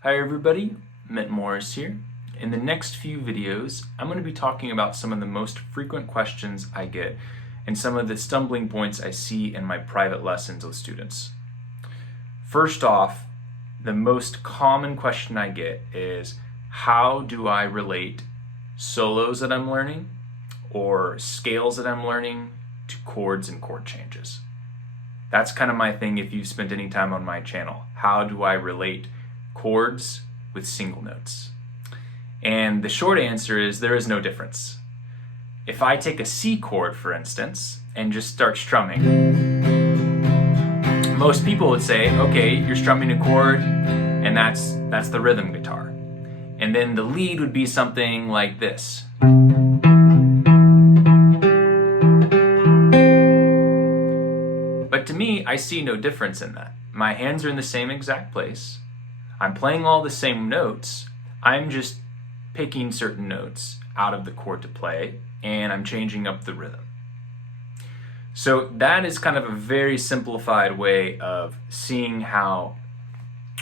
Hi everybody, Ment here. In the next few videos, I'm going to be talking about some of the most frequent questions I get and some of the stumbling points I see in my private lessons with students. First off, the most common question I get is, how do I relate solos that I'm learning or scales that I'm learning to chords and chord changes? That's kind of my thing if you've spent any time on my channel. How do I relate chords with single notes? And the short answer is there is no difference. If I take a C chord, for instance, and just start strumming, most people would say, okay, you're strumming a chord, and that's the rhythm guitar. And then the lead would be something like this. But to me, I see no difference in that. My hands are in the same exact place. I'm playing all the same notes. I'm just picking certain notes out of the chord to play, and I'm changing up the rhythm. So that is kind of a very simplified way of seeing how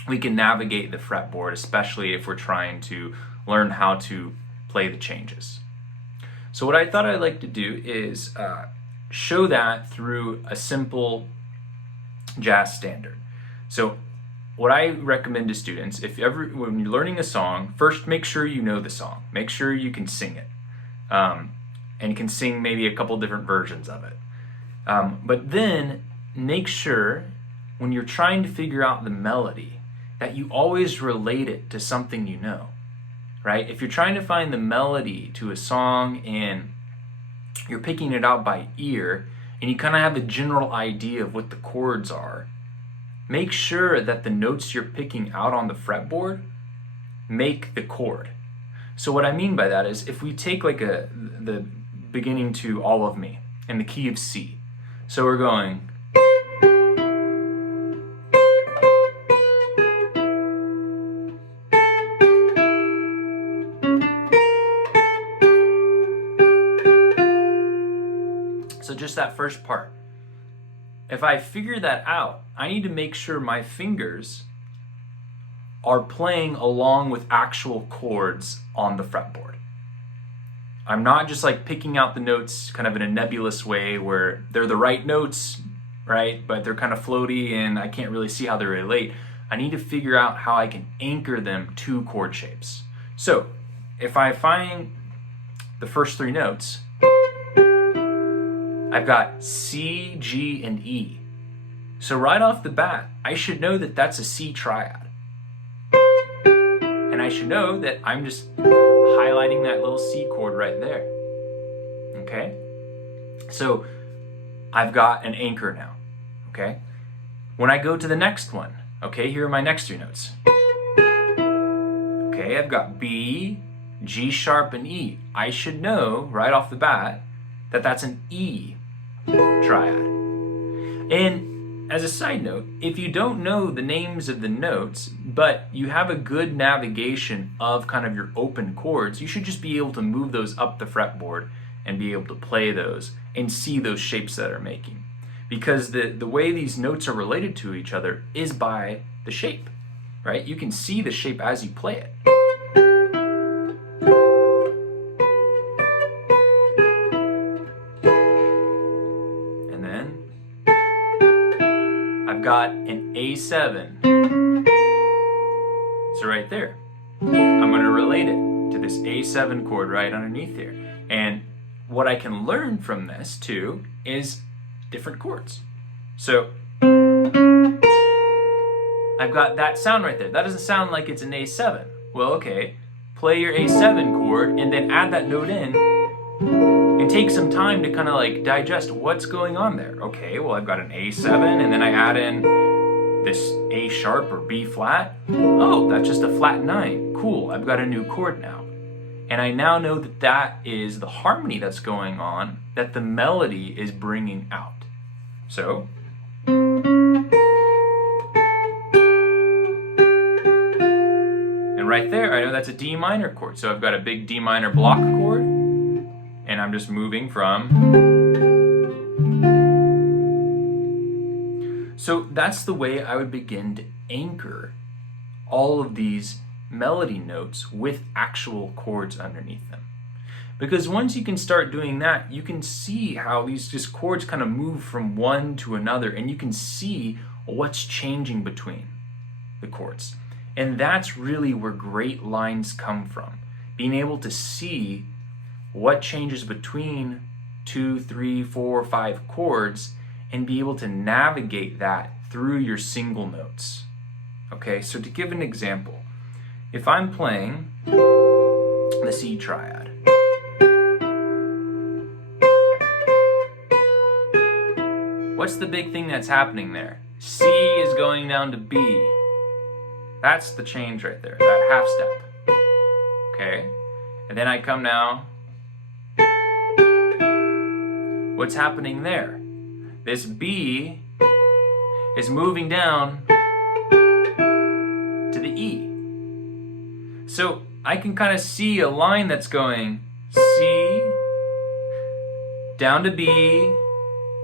we can navigate the fretboard, especially if we're trying to learn how to play the changes. So what I thought I'd like to do is show that through a simple jazz standard. So what I recommend to students, when you're learning a song, first make sure you know the song. Make sure you can sing it. And you can sing maybe a couple different versions of it. But then make sure when you're trying to figure out the melody that you always relate it to something you know, right? If you're trying to find the melody to a song and you're picking it out by ear and you kind of have a general idea of what the chords are, make sure that the notes you're picking out on the fretboard make the chord. So what I mean by that is if we take like the beginning to All of Me in the key of C. So we're going, so just that first part. If I figure that out, I need to make sure my fingers are playing along with actual chords on the fretboard. I'm not just like picking out the notes kind of in a nebulous way where they're the right notes, right? But they're kind of floaty and I can't really see how they relate. I need to figure out how I can anchor them to chord shapes. So if I find the first three notes, I've got C, G, and E. So right off the bat, I should know that that's a C triad. And I should know that I'm just highlighting that little C chord right there. Okay? So I've got an anchor now. Okay? When I go to the next one, okay, here are my next three notes. Okay, I've got B, G sharp, and E. I should know right off the bat that that's an E triad. And as a side note, if you don't know the names of the notes, but you have a good navigation of kind of your open chords, you should just be able to move those up the fretboard and be able to play those and see those shapes that are making. Because the way these notes are related to each other is by the shape, right? You can see the shape as you play it. I've got an A7. So right there, I'm going to relate it to this A7 chord right underneath here. And what I can learn from this too is different chords. So I've got that sound right there. That doesn't sound like it's an A7. Well, okay, play your A7 chord and then add that note in and take some time to kind of like digest what's going on there. Okay, well, I've got an A7 and then I add in this A sharp or B flat. Oh, that's just a flat 9. Cool, I've got a new chord now. And I now know that that is the harmony that's going on that the melody is bringing out. So, and right there, I know that's a D minor chord. So I've got a big D minor block chord, and I'm just moving from. So that's the way I would begin to anchor all of these melody notes with actual chords underneath them. Because once you can start doing that, you can see how these just chords kind of move from one to another, and you can see what's changing between the chords. And that's really where great lines come from. Being able to see what changes between 2, 3, 4, 5 chords and be able to navigate that through your single notes. Okay, so to give an example, if I'm playing the C triad, what's the big thing that's happening there? C is going down to B. That's the change right there, that half step. Okay, and then I come now. What's happening there? This B is moving down to the E. So I can kind of see a line that's going C, down to B,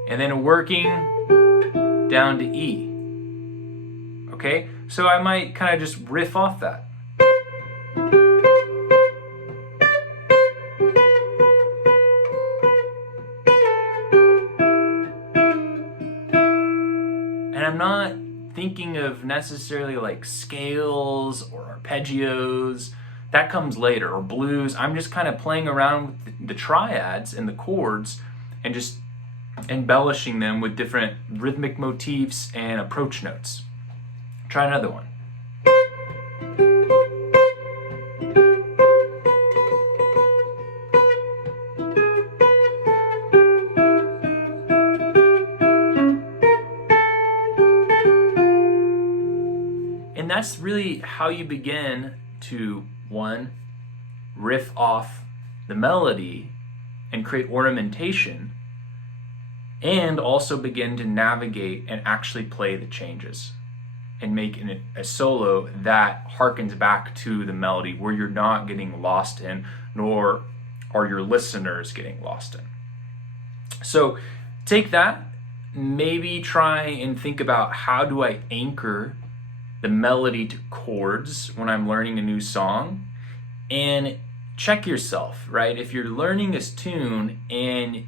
and then working down to E. Okay? So I might kind of just riff off that. And I'm not thinking of necessarily like scales or arpeggios. That comes later, or blues. I'm just kind of playing around with the triads and the chords and just embellishing them with different rhythmic motifs and approach notes. Try another one. And that's really how you begin to, one, riff off the melody and create ornamentation, and also begin to navigate and actually play the changes and make a solo that harkens back to the melody, where you're not getting lost in, nor are your listeners getting lost in. So take that, maybe try and think about, how do I anchor the melody to chords when I'm learning a new song? And check yourself, right? If you're learning this tune and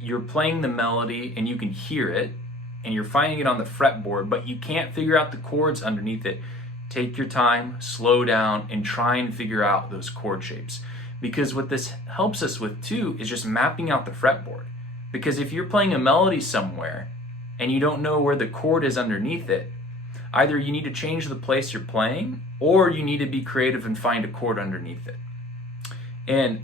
you're playing the melody and you can hear it and you're finding it on the fretboard, but you can't figure out the chords underneath it, take your time, slow down, and try and figure out those chord shapes. Because what this helps us with too is just mapping out the fretboard. Because if you're playing a melody somewhere and you don't know where the chord is underneath it, either you need to change the place you're playing, or you need to be creative and find a chord underneath it. And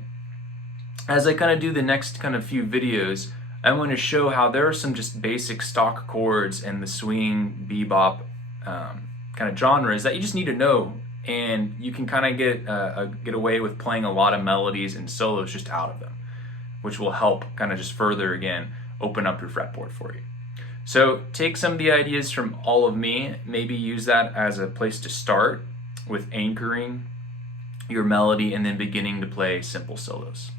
as I kind of do the next kind of few videos, I want to show how there are some just basic stock chords and the swing, bebop kind of genres that you just need to know, and you can kind of get away with playing a lot of melodies and solos just out of them, which will help kind of just further, again, open up your fretboard for you. So take some of the ideas from all of me, maybe use that as a place to start with anchoring your melody and then beginning to play simple solos.